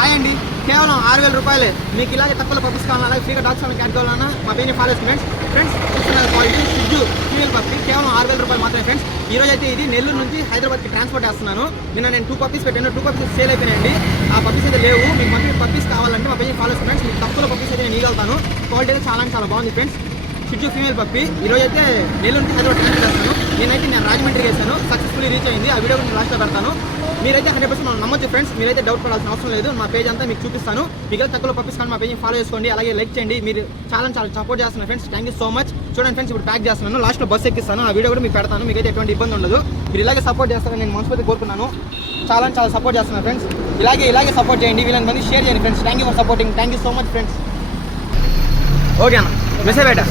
Hi అండి, కేవలం 6,000 రూపాయలే. మీకు ఇలాగే తక్కువలో పప్పీస్ కావాలన్నా, అలాగే ఫ్రీగా డాగ్స్ క్యాట్ కావాలన్నా మా పేజ్ని ఫాలో చేయండి ఫ్రెండ్స్. చూస్తున్నారు క్వాలిటీ సిజ్జు ఫీమేల్ పప్పీ కేవలం 6,000 రూపాయలు మాత్రమే ఫ్రెండ్స్. ఈ రోజు అయితే ఇది నెల్లూరు నుంచి హైదరాబాద్కి ట్రాన్స్పోర్ట్ చేస్తున్నాను. నిన్న నేను 2 పప్పీస్ పెట్టాను, 2 పప్పీస్ సేల్ అయిపోయినాయండి. ఆ పప్పీస్ అయితే లేవు. మీకు మంచి పప్పీస్ కావాలంటే మా పేజ్ని ఫాలో చేయండి ఫ్రెండ్స్. మీకు తక్కువలో పప్పీస్ అయితే నేను ఇవ్వగలుగుతాను. క్వాలిటీ అయితే చాలా బాగుంది ఫ్రెండ్స్. సిజ్జు ఫీమేల్ పప్పీ ఈరోజు అయితే నెల్లూరు నుంచి హైదరాబాద్ ట్రాన్స్పోర్ట్ చేస్తాను. నేను రాజమండ్రి వేసాను, సక్సెస్ఫుల్లీ రీచ్ అయింది. ఆ వీడియో నేను లాస్ట్లో పెడతాను. మీరైతే 100% మనం నమ్మొచ్చు ఫ్రెండ్స్. మీరైతే డౌట్ పడాల్సిన అవసరం లేదు. మా పేజ్ అంతా మీకు చూపిస్తాను. మీకు తక్కువ పప్పీస్ కానీ మా పేజ్ ఫాలో చేసుకోండి, అలాగే లైక్ చేయండి. మీరు చాలా సపోర్ట్ చేస్తున్నారు friends. Thank you so much. చూడండి ఫ్రెండ్స్, ఇప్పుడు ప్యాక్ చేస్తున్నాను, లాస్ట్లో బస్ ఎక్కిస్తాను. ఆ వీడియో కూడా మీకు పెడతాను. మీకైతే ఎటువంటి ఇబ్బంది ఉండదు. మీరు ఇలాగే సపోర్ట్ చేస్తారని నేను మనస్ఫూర్తిగా కోరుకున్నాను. చాలా సపోర్ట్ చేస్తున్నారు ఫ్రెండ్స్. ఇలాగే సపోర్ట్ చేయండి. వీళ్ళని మంది షేర్ చేయండి friends. Thank you for supporting. Thank you so much friends. Okay అన్న, మెసేజ్ పెట్టా.